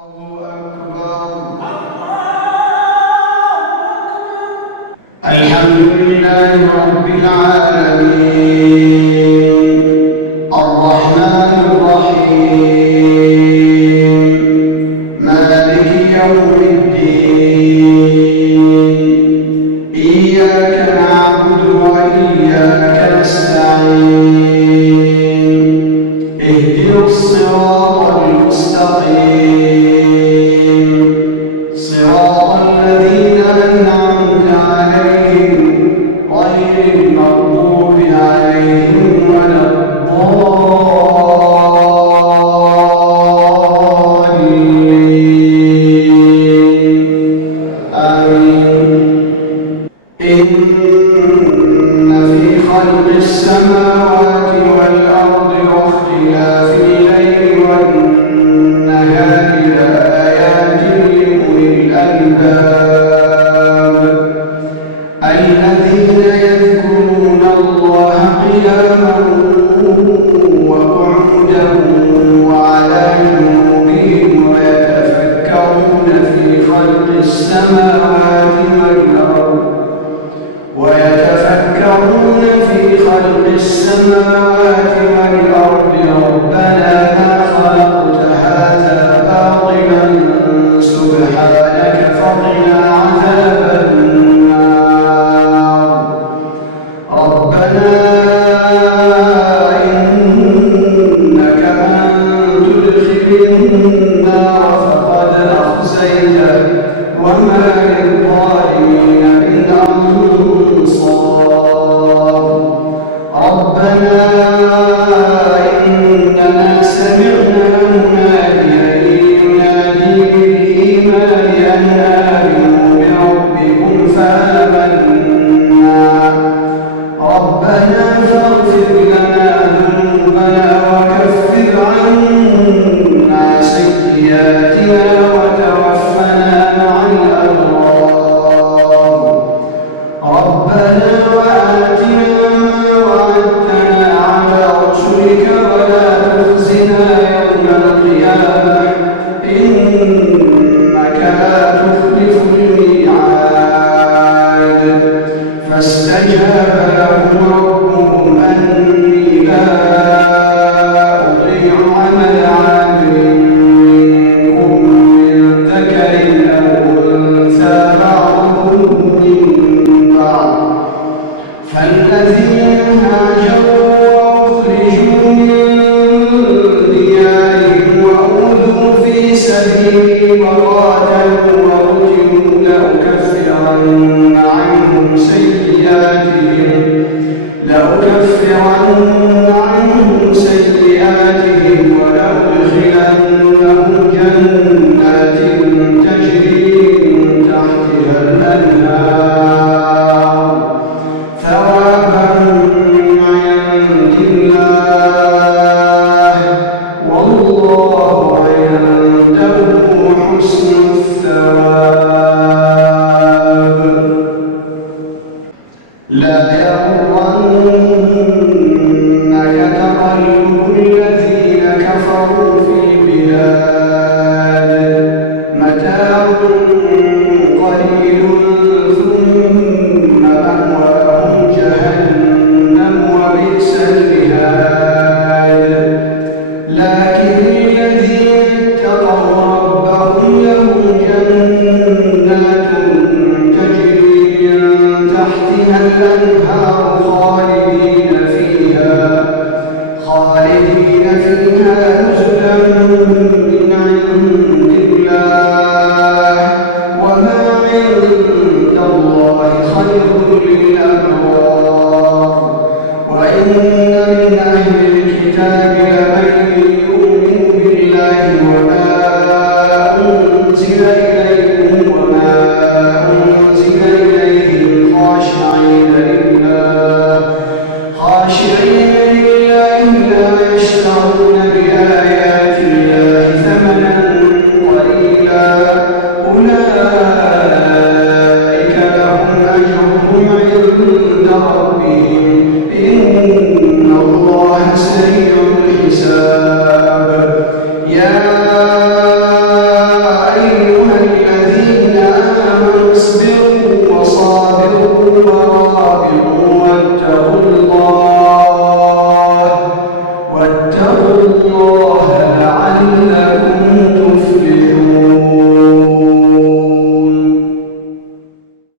الحمد لله رب العالمين الرحمن الرحيم مالك يوم الدين إياك نعبد وإياك نستعين اهدنا الصراط المستقيم صراط الذين أنعمت عليهم غير المغضوب عليهم ولا الضالين آمين. إن في خلق السماوات والأرض واختلاف الليل والنهار لآيات لأولي الألباب الذين يذكرون الله قياما وقعودا وعلى جنوبهم ويتفكرون في خلق السماوات والأرض ربنا ما خلقت هذا باطلا سبحانك فقنا عذاب النار ربنا إنك من تدخل النار فقد أخزيته وما للظالمين من أنصار ربنا إننا سمعنا مناديا ينادي بالإيمان أن آمنوا بربكم فآمنا ربنا فاغفر لنا ذنوبنا وكفر عنا سيئاتنا وتوفنا مع الأبرار ربنا وآتنا ما وعدتنا على رسلك ولا تخزنا يوم القيامة إنك لا تخلف الميعاد فاستجاب لهم ربهم أني لا أضيع عمل عامل منكم من ذكر أو أنثى بعضكم من بعض فالذين هاجروا وأخرجوا من ديارهم وأوذوا في سبيلي وقاتلوا وقتلوا لأكفرن عنهم سيئاتهم ولأدخلنهم جنات تجري من تحتها الأنهار ثوابا من عند الله والله عنده حسن الثواب لا يغرنك تقلب الذين كفروا في البلاد متاع قليل ثم مأواهم جهنم وبئس المهاد لكن الذين اتقوا ربهم لهم جنات تجري من تحتها الأنهار خالدين فيها نزلا من عند الله وما عند الله خير للأبرار وإن من أهل الكتاب لمن يؤمن بالله وما أنزل إليكم وما أنزل إليهم خاشعين لله لا يشترون بآيات الله ثمنا قليلا أولئك لهم أجرهم عند ربهم إن الله سريع الحساب أيها الذين آمنوا اصبروا وصابروا